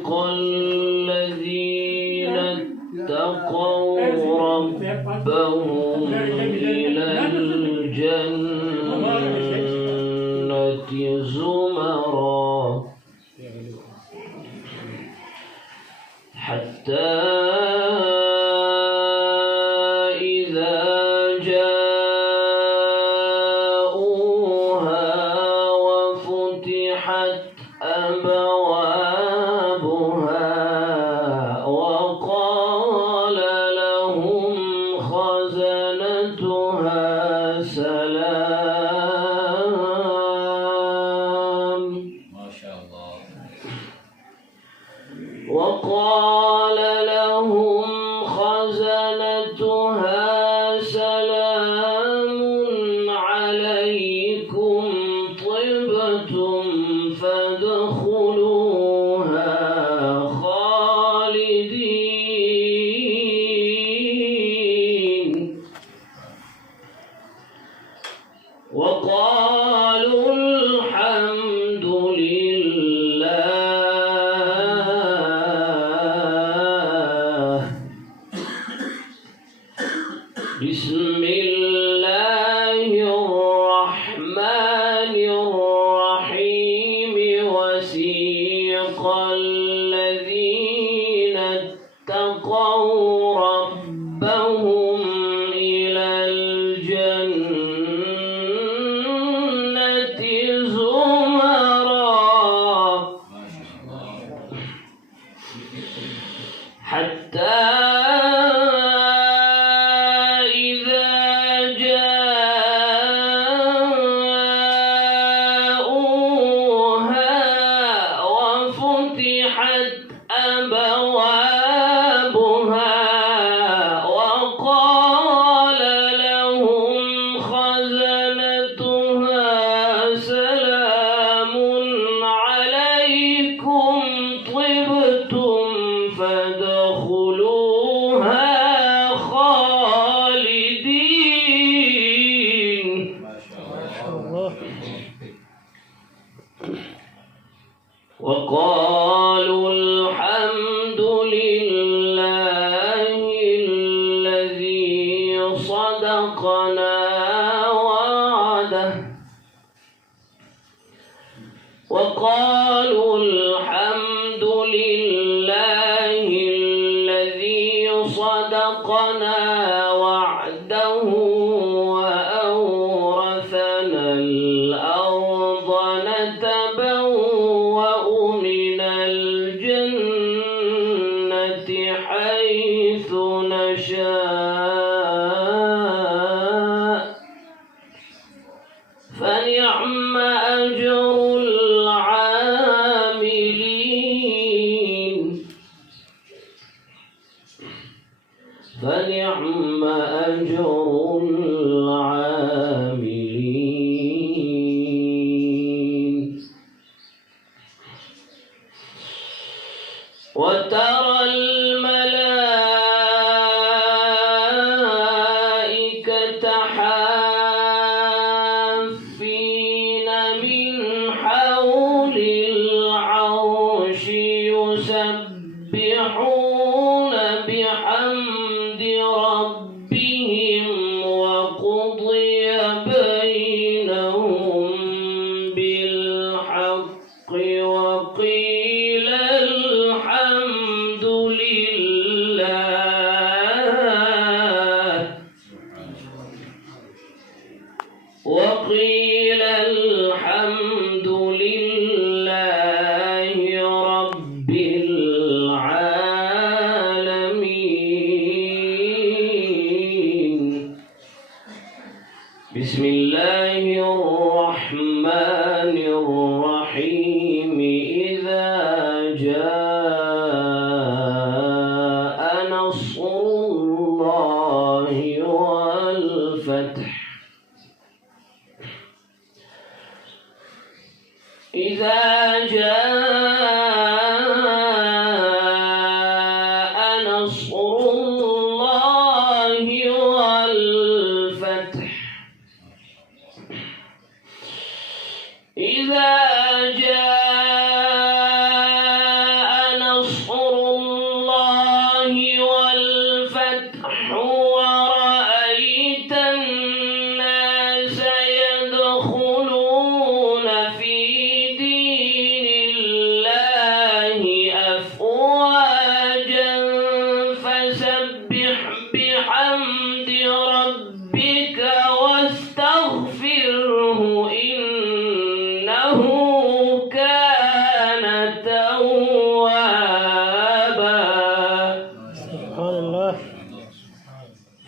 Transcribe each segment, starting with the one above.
وسيق الذين اتقوا ربهم إلى الجنة زمرا حتى إذا جاءوها وفتحت أبوابها وقال لهم خزنتها سلام ما شاء الله وقال لهم خزنتها سلام عليكم طبتم فادخلوها خالدين وقالوا الحمد لله بسم الله الرحمن الرحيم وسيق الذين اتقوا ربهم إلى الجنة زمرا حتى وقالوا الحمد لله الذي صدقنا وعده وقالوا الحمد لله الذي صدقنا وعده وأورثنا الأرض نتبوأ من الجنة حيث نشاء فنعم أجر العاملين فنعم أجر العاملين وترى الملائكة حافين من حول العرش يسبحون بحمد ربهم وقضي بينهم بالحق وقيل الحمد لله وقيل الحمد لله رب العالمين بسم الله الرحمن الرحيم إذا جاء نصر الله والفتح إذا جاء نصر الله والفتح إذا جاء كان توابا. سبحان الله.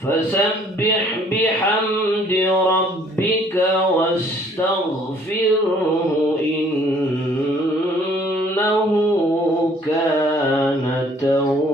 فسبح بحمد ربك واستغفره إنه كان توابا.